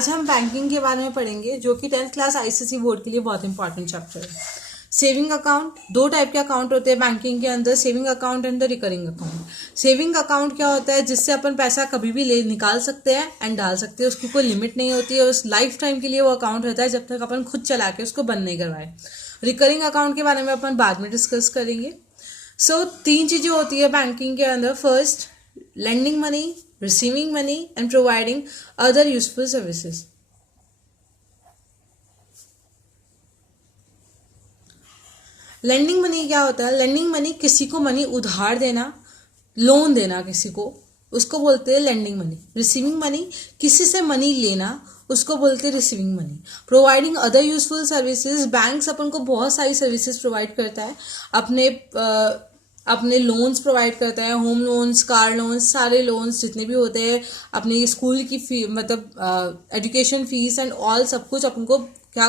आज हम बैंकिंग के बारे में पढ़ेंगे जो कि 10th क्लास आईसीएसई बोर्ड के लिए बहुत इंपॉर्टेंट चैप्टर है। सेविंग अकाउंट, दो टाइप के अकाउंट होते हैं बैंकिंग के अंदर, saving account and the recurring account. Saving account क्या होता है? जिससे अपन पैसा कभी भी ले निकाल सकते हैं एंड डाल सकते हैं, उसकी कोई लिमिट नहीं होती है, उस लाइफ टाइम के लिए वो अकाउंट रहता है जब तक अपन खुद चला के उसको बंद नहीं करवाए। रिकरिंग अकाउंट के बारे में अपन बाद में डिस्कस करेंगे। सो तीन चीजें होती है बैंकिंग के अंदर। First, lending money, receiving money and providing other useful services. Lending money क्या होता है? लेंडिंग मनी किसी को मनी उधार देना, लोन देना किसी को, उसको बोलते हैं लेंडिंग मनी। रिसीविंग मनी किसी से मनी लेना, उसको बोलते हैं receiving money. Providing other useful services, banks अपन को बहुत सारी सर्विसेज प्रोवाइड करता है। अपने लोन्स प्रोवाइड करता है, होम लोन्स, कार लोन्स, सारे लोन्स जितने भी होते हैं, अपनी स्कूल की फी मतलब एजुकेशन फीस एंड ऑल सब कुछ अपन को क्या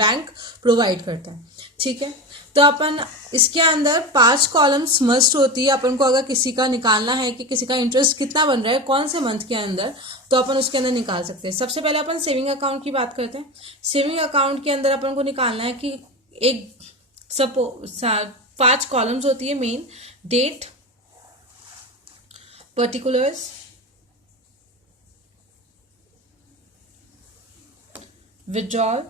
बैंक प्रोवाइड करता है। ठीक है, तो अपन इसके अंदर 5 कॉलम्स मस्ट होती है। अपन को अगर किसी का निकालना है कि किसी का इंटरेस्ट कितना बन रहा है कौन से मंथ के अंदर, तो अपन उसके अंदर निकाल सकते हैं। सबसे पहले अपन सेविंग अकाउंट की बात करते हैं। सेविंग अकाउंट के अंदर अपन को निकालना है कि एक 5 कॉलम्स होती है main. Date, particulars, withdrawal,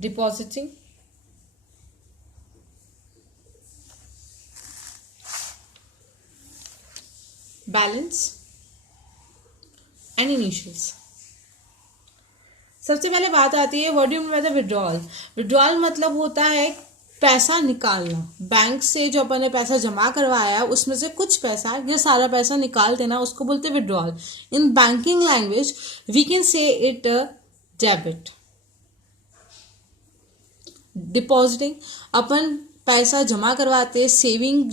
depositing, balance and initials. सबसे पहले बात आती है what do you mean by the withdrawal. Withdrawal मतलब होता है पैसा निकालना। बैंक से जो अपन ने पैसा जमा करवाया उसमें से कुछ पैसा या सारा पैसा निकाल देना, उसको बोलते हैं withdrawal. In banking language we can say it debit. Depositing, अपन पैसा जमा करवाते हैं। सेविंग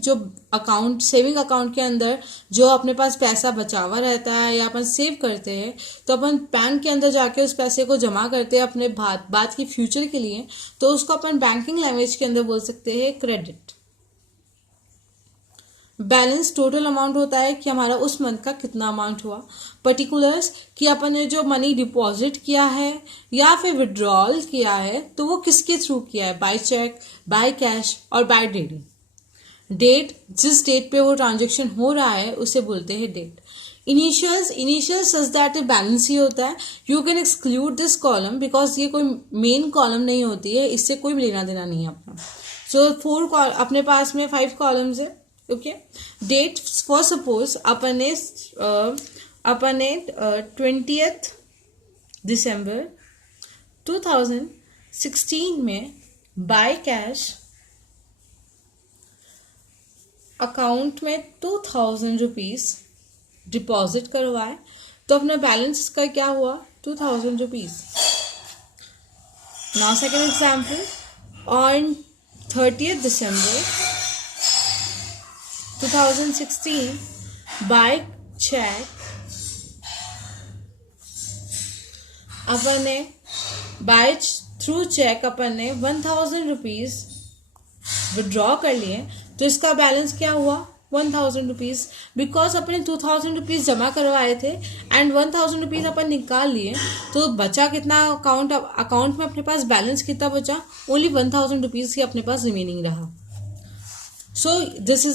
अकाउंट के अंदर जो अपने पास पैसा बचा हुआ रहता है या अपन सेव करते हैं, तो अपन बैंक के अंदर जाके उस पैसे को जमा करते हैं अपने बाद की फ्यूचर के लिए, तो उसको अपन बैंकिंग लैंग्वेज के अंदर बोल सकते हैं क्रेडिट। बैलेंस टोटल अमाउंट होता है कि हमारा उस मंथ का कितना अमाउंट हुआ। पर्टिकुलर्स कि अपन ने जो मनी डिपॉजिट किया है या फिर विड्रॉल किया है तो वो किसके थ्रू किया है, बाय चेक, बाय कैश और बाय डेटिंग। डेट, जिस डेट पे वो ट्रांजेक्शन हो रहा है उसे बोलते हैं date. Initials such that balance ही होता है। You can exclude this column because ये कोई मेन कॉलम नहीं होती है, इससे कोई लेना देना नहीं है अपना। सो अपने पास में 5 कॉलम्स है। ओके, डेट फॉर सपोज अपन ने 20th दिसंबर 2016 में बाय कैश अकाउंट में 2000 रुपीज डिपॉजिट करवाए, तो अपना बैलेंस का क्या हुआ, 2000 rupees. Now second example, on 30th December 2016 by cheque अपन ने थ्रू चेक अपन ने 1000 रुपीज विड्रॉ कर लिए, तो इसका बैलेंस क्या हुआ, 1000 रुपीज। बिकॉज अपने 2000 रुपीज जमा करवाए थे एंड 1000 रुपीज अपन निकाल लिए, तो बचा कितना अकाउंट में अपने पास बैलेंस कितना बचा, ओनली 1000 रुपीज ही अपने पास रिमेनिंग रहा। So this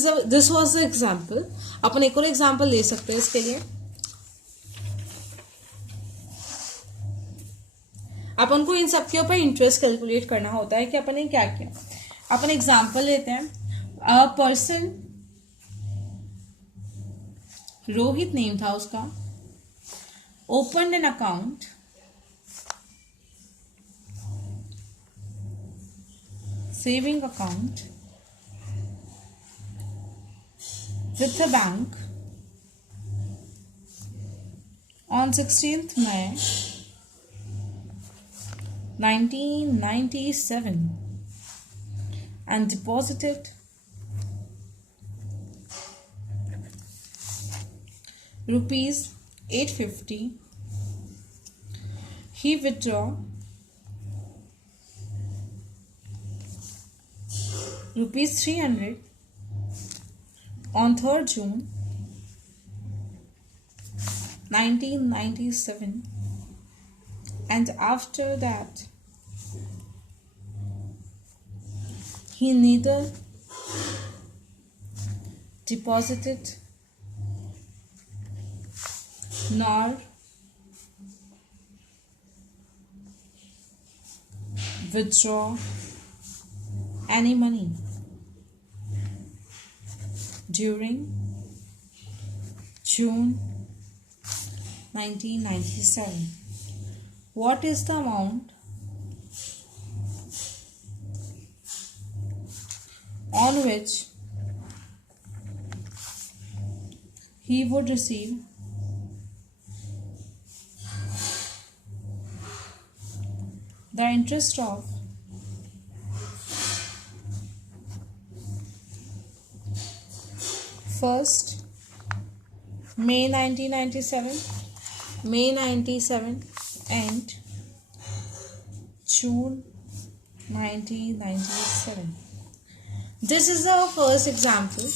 was the example. अपन एक और एग्जाम्पल ले सकते हैं इसके लिए। अपन को इन सब के ऊपर इंटरेस्ट कैलकुलेट करना होता है कि अपन ने क्या किया। अपन एग्जाम्पल लेते हैं। अ पर्सन, रोहित नेम था उसका, open an account saving account with the bank on 16th May 1997 and deposited rupees 850. He withdraw rupees 300 on 3rd June 1997, and after that he neither deposited nor withdraw any money during June 1997. What is the amount on which he would receive the interest of first May 97 and June 1997. This is our first example.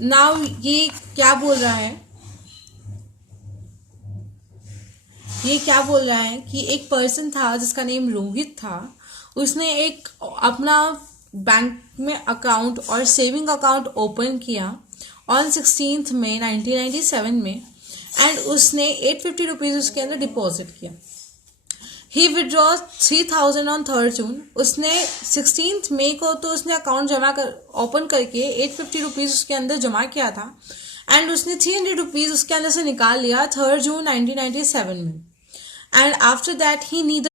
Now ये क्या बोल रहा है, ये क्या बोल रहा है कि एक पर्सन था जिसका नेम रोहित था. उसने एक अपना बैंक में अकाउंट और सेविंग अकाउंट ओपन किया ऑन 16 मई 1997 में, एंड उसने 850 रुपीज़ उसके अंदर डिपॉजिट किया. ही विड्रॉ 3000 ऑन 3 जून. उसने 16 मई को तो उसने अकाउंट ओपन करके 850 रुपीज़ उसके अंदर जमा किया था, एंड उसने 300 रुपीज़ उसके अंदर से निकाल लिया 3 जून 1997 में. And after that he neither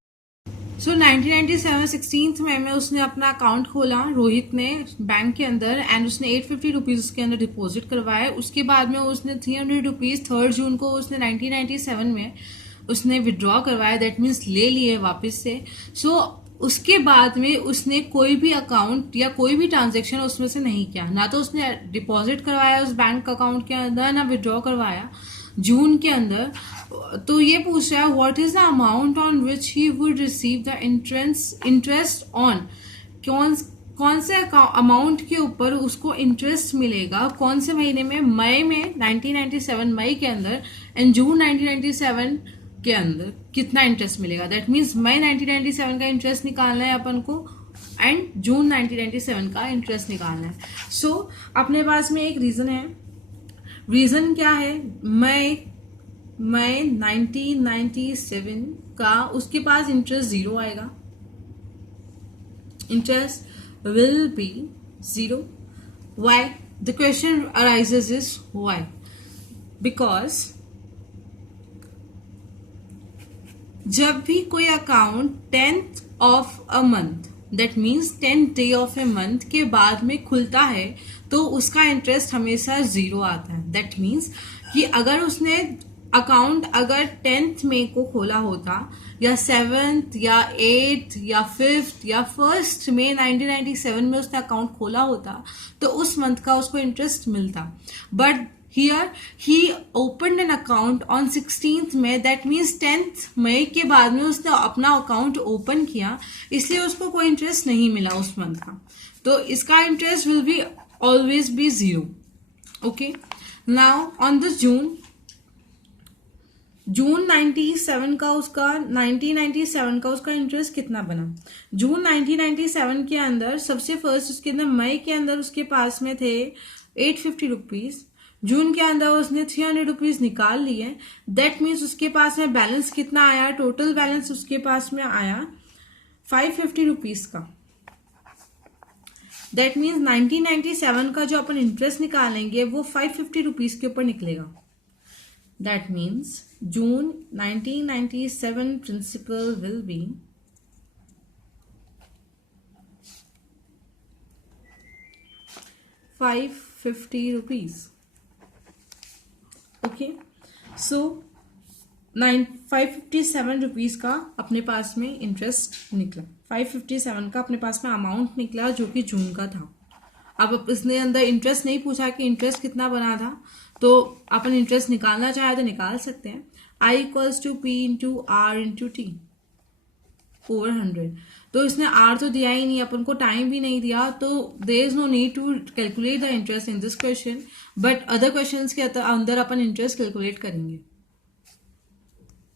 1997 16 मई में उसने अपना अकाउंट खोला रोहित ने बैंक के अंदर, एंड उसने 850 रुपीज़ उसके अंदर डिपॉजिट करवाए. उसके बाद में उसने 300 रुपीज़ 3 जून को उसने 1997 में उसने विड्रॉ करवाया. दैट मीन्स ले लिए वापस से. उसके बाद में उसने कोई भी अकाउंट या कोई भी ट्रांजेक्शन उसमें से नहीं किया. ना तो उसने डिपॉजिट करवाया उस बैंक अकाउंट के अंदर, ना विड्रॉ करवाया जून के अंदर. तो ये पूछ रहा है what is the amount on which he would receive the interest on. कौन से अमाउंट के ऊपर उसको इंटरेस्ट मिलेगा, कौन से महीने में, मई में 1997 मई के अंदर, एंड जून 1997 के अंदर कितना इंटरेस्ट मिलेगा. दैट मीन्स मई 1997 का इंटरेस्ट निकालना है अपन को, एंड जून 1997 का इंटरेस्ट निकालना है. अपने पास में एक रीजन है. रीजन क्या है, मई 1997 का उसके पास इंटरेस्ट 0 आएगा. Interest will be 0. Why? The question arises is why? Because जब भी कोई account 10th of a month, that means 10th day of a month के बाद में खुलता है तो उसका इंटरेस्ट हमेशा 0 आता है. That means कि अगर उसने अकाउंट अगर 10th मई को खोला होता, या 7th या 8th या 5th या 1st मई 1997 में उसने अकाउंट खोला होता तो उस मंथ का उसको इंटरेस्ट मिलता. But here he opened an account on 16th May. That means 10th May के बाद में उसने अपना अकाउंट ओपन किया, इसलिए उसको कोई इंटरेस्ट नहीं मिला उस मंथ का. तो इसका interest will be always be 0. Okay, now on this June 1997 का उसका इंटरेस्ट कितना बना. जून 1997 के अंदर सबसे फर्स्ट उसके अंदर मई के अंदर उसके पास में थे 850 रुपीज. जून के अंदर उसने 300 रुपीज निकाल लिए. दैट मीन्स उसके पास में बैलेंस कितना आया, टोटल बैलेंस उसके पास में आया 550 रुपीज का. दैट मीन्स 1997 का जो अपन इंटरेस्ट निकालेंगे वो 550 रुपीज के ऊपर निकलेगा. That means June 1997 principal will be ₹550. Okay, so 557 rupees का अपने पास में इंटरेस्ट निकला. 557 का अपने पास में अमाउंट निकला जो कि जून का था. अब इसने अंदर इंटरेस्ट नहीं पूछा कि इंटरेस्ट कितना बना था, तो अपन इंटरेस्ट निकालना चाहे तो निकाल सकते हैं. I = P × R × T over 100. तो इसने आर तो दिया ही नहीं, अपन को टाइम भी नहीं दिया, तो there is no need to calculate the interest in this question, but other questions के अंदर अपन इंटरेस्ट कैलकुलेट करेंगे।